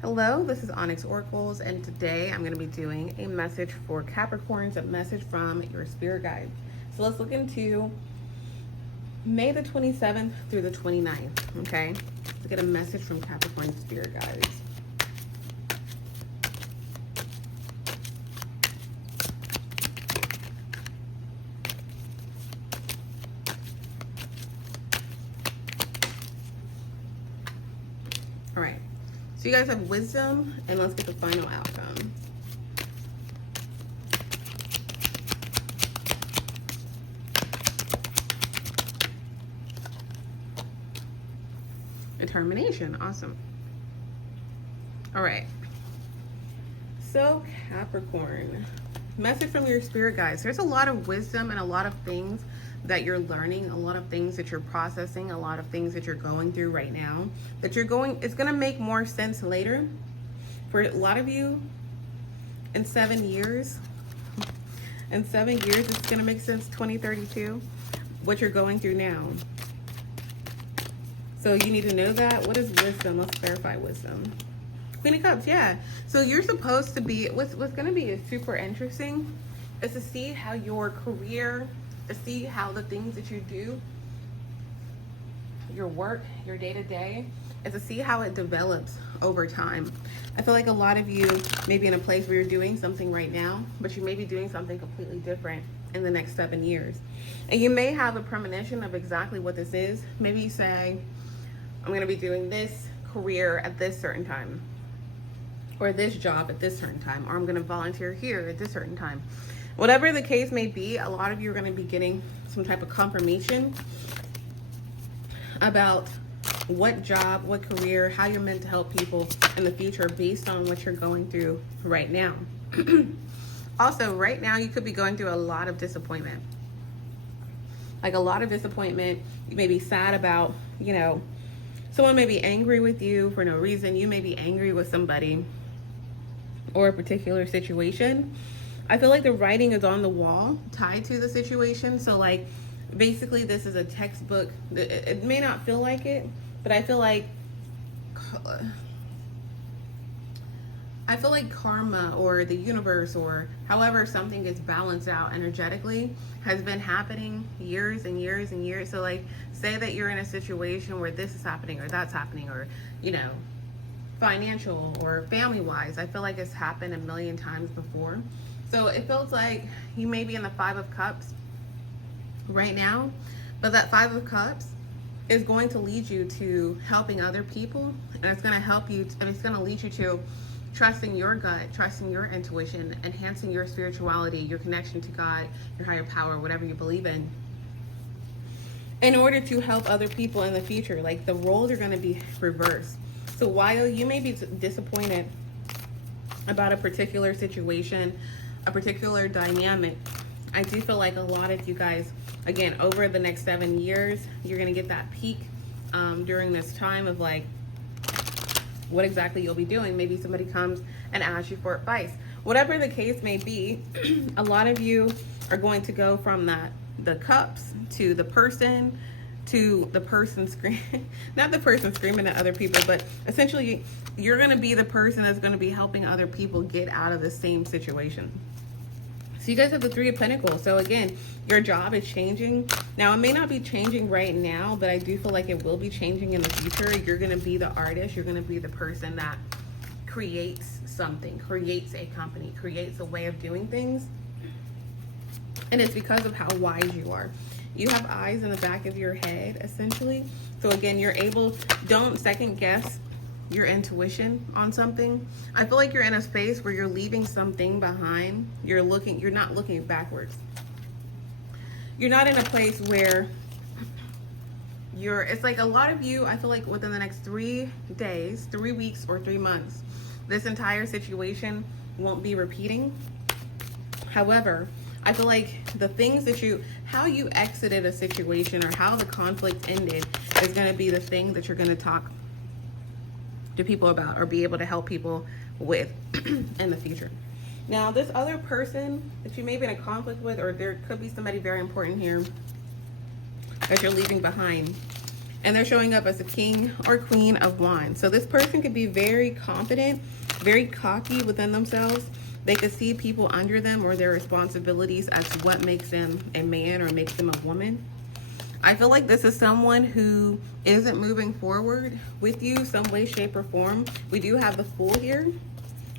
Hello, this is Onyx Oracles, and today I'm going to be doing a message for Capricorns, a message from your spirit guide. So let's look into May the 27th through the 29th, okay? Let's get a message from Capricorn spirit guides. All right, so you guys have wisdom, and let's get the final outcome. Determination, awesome. All right, so Capricorn, message from your spirit guides. There's a lot of wisdom and a lot of things that you're learning, a lot of things that you're processing, a lot of things that you're going through right now that it's going to make more sense later. For a lot of you, in 7 years, it's going to make sense. 2032, what you're going through now. So you need to know that. What is wisdom? Let's clarify wisdom. Queen of Cups, yeah. So you're supposed to be, what's going to be super interesting is to see how your career, to see how the things that you do, your work, your day-to-day, is to see how it develops over time. I feel like a lot of you may be in a place where you're doing something right now, but you may be doing something completely different in the next 7 years. And you may have a premonition of exactly what this is. Maybe you say, I'm going to be doing this career at this certain time, or this job at this certain time, or I'm going to volunteer here at this certain time. Whatever the case may be, a lot of you are going to be getting some type of confirmation about what job, what career, how you're meant to help people in the future based on what you're going through right now. Also, right now, you could be going through a lot of disappointment. Like a lot of disappointment. You may be sad about, someone may be angry with you for no reason. You may be angry with somebody or a particular situation. I feel like the writing is on the wall tied to the situation. So like basically this is a textbook. It may not feel like it, but I feel like karma or the universe or however something gets balanced out energetically has been happening years and years and years. So like say that you're in a situation where this is happening or that's happening or, financial or family wise. I feel like it's happened a million times before. So it feels like you may be in the 5 of Cups right now, but that 5 of Cups is going to lead you to helping other people, and it's going to help you, and it's going to lead you to trusting your gut, trusting your intuition, enhancing your spirituality, your connection to God, your higher power, whatever you believe in order to help other people in the future. Like the roles are going to be reversed. So while you may be disappointed about a particular situation, a particular dynamic, I do feel like a lot of you guys, again, over the next 7 years, you're going to get that peak during this time of like what exactly you'll be doing. Maybe somebody comes and asks you for advice. Whatever the case may be, a lot of you are going to go from the cups to the person screaming, not the person screaming at other people, but essentially you're going to be the person that's going to be helping other people get out of the same situation. So you guys have the 3 of Pentacles. So again, your job is changing. Now, it may not be changing right now, but I do feel like it will be changing in the future. You're going to be the artist. You're going to be the person that creates something, creates a company, creates a way of doing things. And it's because of how wise you are. You have eyes in the back of your head, essentially. So again, don't second guess your intuition on something. I feel like you're in a space where you're leaving something behind. You're not looking backwards. You're not in a place where it's like a lot of you, I feel like within the next 3 days, 3 weeks, or 3 months, this entire situation won't be repeating. However, I feel like the things how you exited a situation or how the conflict ended is going to be the thing that you're going to talk to people about or be able to help people with in the future. Now, this other person that you may be in a conflict with, or there could be somebody very important here that you're leaving behind. And they're showing up as a king or queen of wands. So this person could be very confident, very cocky within themselves. They could see people under them or their responsibilities as what makes them a man or makes them a woman. I feel like this is someone who isn't moving forward with you some way, shape, or form. We do have the Fool here.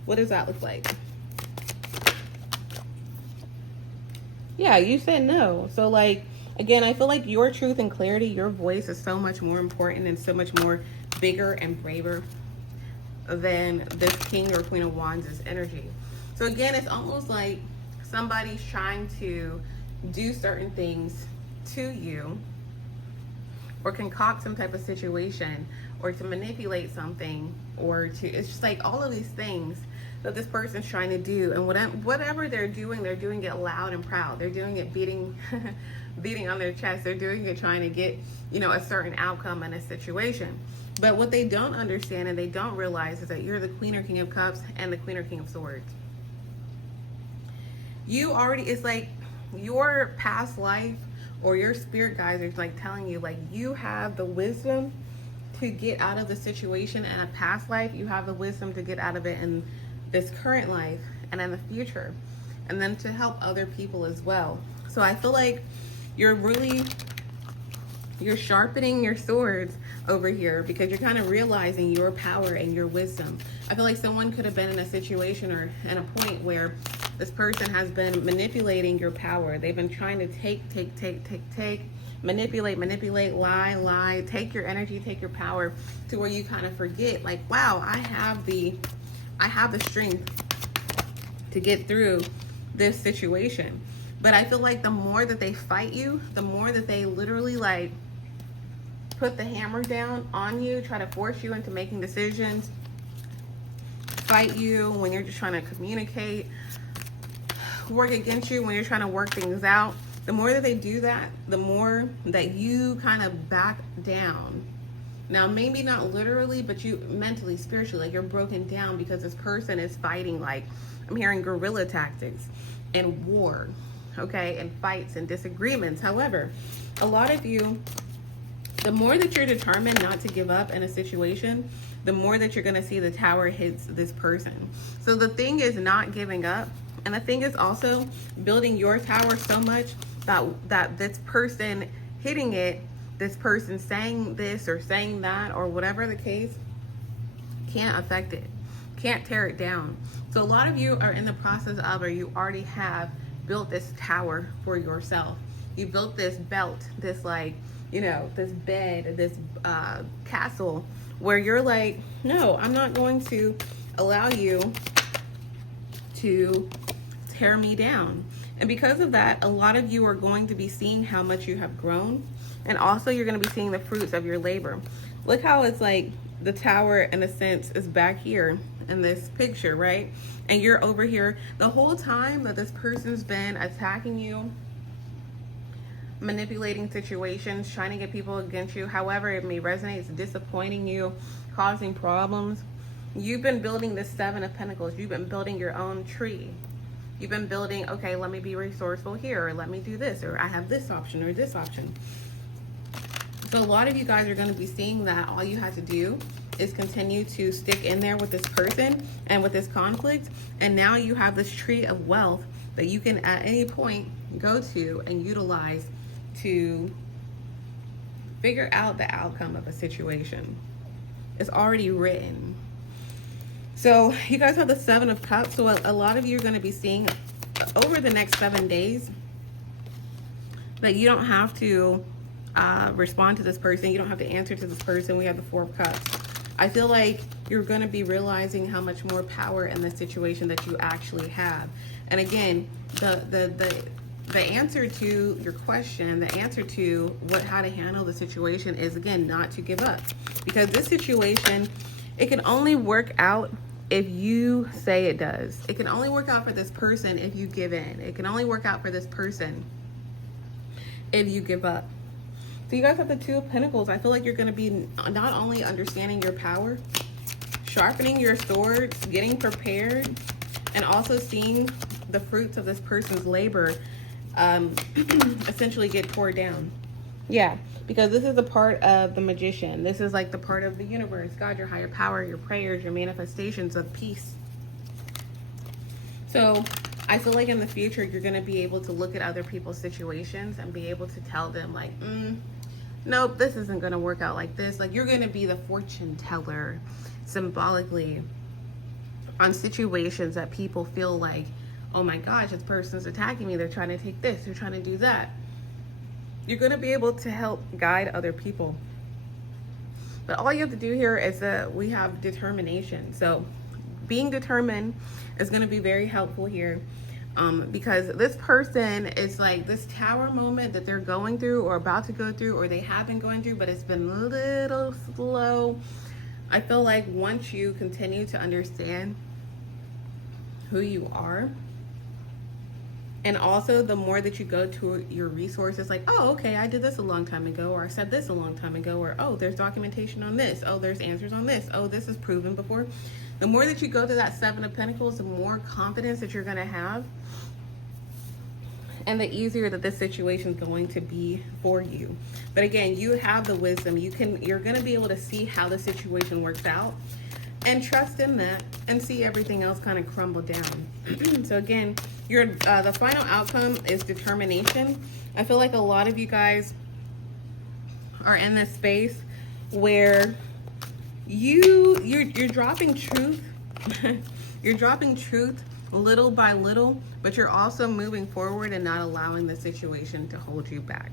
What does that look like? Yeah, you said no. So like, again, I feel like your truth and clarity, your voice is so much more important and so much more bigger and braver than this King or Queen of Wands' energy. So again, it's almost like somebody's trying to do certain things to you or concoct some type of situation or to manipulate something or to, it's just like all of these things that this person's trying to do. And whatever they're doing it loud and proud. They're doing it beating beating on their chest. They're doing it trying to get, you know, a certain outcome in a situation. But what they don't understand and they don't realize is that you're the Queen or King of Cups and the Queen or King of Swords. You already, it's like your past life or your spirit guides are like telling you, like, you have the wisdom to get out of the situation in a past life. You have the wisdom to get out of it in this current life and in the future, and then to help other people as well. So I feel like you're sharpening your swords over here because you're kind of realizing your power and your wisdom. I feel like someone could have been in a situation or in a point where this person has been manipulating your power. They've been trying to take, manipulate, lie, take your energy, take your power to where you kind of forget, like, wow, I have the strength to get through this situation. But I feel like the more that they fight you, the more that they literally like put the hammer down on you, try to force you into making decisions, fight you when you're just trying to communicate, work against you when you're trying to work things out. The more that they do that, the more that you kind of back down. Now, maybe not literally, but you mentally, spiritually, like you're broken down because this person is fighting, like, I'm hearing guerrilla tactics and war, okay, and fights and disagreements. However, a lot of you, the more that you're determined not to give up in a situation, the more that you're going to see the tower hits this person. So the thing is not giving up. And the thing is also building your tower so much that this person hitting it, this person saying this or saying that or whatever the case, can't affect it, can't tear it down. So a lot of you are in the process of, or you already have built this tower for yourself. You built this belt, this, like, you know, this bed, this castle where you're like, no, I'm not going to allow you to tear me down. And because of that, a lot of you are going to be seeing how much you have grown, and also you're going to be seeing the fruits of your labor. Look how it's like the tower, in a sense, is back here in this picture, right? And you're over here the whole time that this person's been attacking you, manipulating situations, trying to get people against you, however it may resonate, it's disappointing you, causing problems. You've been building this Seven of Pentacles. You've been building your own tree. You've been building, okay, let me be resourceful here, or let me do this, or I have this option or this option. So a lot of you guys are going to be seeing that all you have to do is continue to stick in there with this person and with this conflict. And now you have this tree of wealth that you can at any point go to and utilize to figure out the outcome of a situation. It's already written. So you guys have the Seven of Cups. So a lot of you are going to be seeing over the next 7 days that you don't have to respond to this person. You don't have to answer to this person. We have the Four of Cups. I feel like you're going to be realizing how much more power in the situation that you actually have. And again, the answer to your question, the answer to how to handle the situation is, again, not to give up. Because this situation, it can only work out if you say it does. It can only work out for this person if you give in. It can only work out for this person if you give up. So you guys have the Two of Pentacles. I feel like you're going to be not only understanding your power, sharpening your swords, getting prepared, and also seeing the fruits of this person's labor essentially get poured down. Yeah, because this is a part of the magician. This is like the part of the universe, God, your higher power, your prayers, your manifestations of peace. So I feel like in the future, you're going to be able to look at other people's situations and be able to tell them like, nope, this isn't going to work out like this. Like, you're going to be the fortune teller symbolically on situations that people feel like, oh my gosh, this person's attacking me. They're trying to take this. They're trying to do that. You're going to be able to help guide other people. But all you have to do here is that we have determination. So being determined is going to be very helpful here, because this person is like this tower moment that they're going through or about to go through, or they have been going through, but it's been a little slow. I feel like once you continue to understand who you are, and also the more that you go to your resources, like, oh, okay, I did this a long time ago, or I said this a long time ago, or oh, there's documentation on this, oh, there's answers on this, oh, this is proven before. The more that you go to that Seven of Pentacles, the more confidence that you're going to have, and the easier that this situation is going to be for you. But again, you have the wisdom. You're going to be able to see how the situation works out and trust in that and see everything else kind of crumble down. So again, the final outcome is determination. I feel like a lot of you guys are in this space where you're dropping truth. You're dropping truth little by little, but you're also moving forward and not allowing the situation to hold you back.